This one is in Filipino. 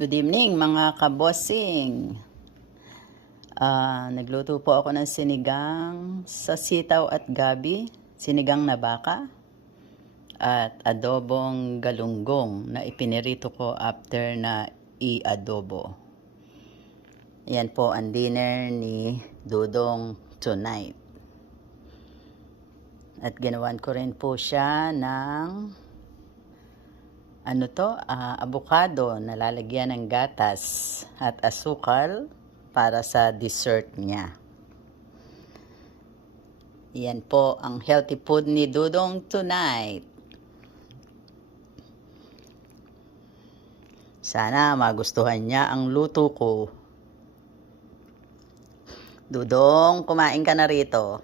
Good evening mga kabossing. Nagluto po ako ng sinigang sa sitaw at gabi, sinigang na baka, at adobong galunggong na ipinirito ko after na i-adobo. Yan po ang dinner ni Dudong tonight. At ginawan ko rin po siya ng avocado na lalagyan ng gatas at asukal para sa dessert niya. Yan po ang healthy food ni Dudong tonight. Sana magustuhan niya ang luto ko. Dudong, kumain ka na rito.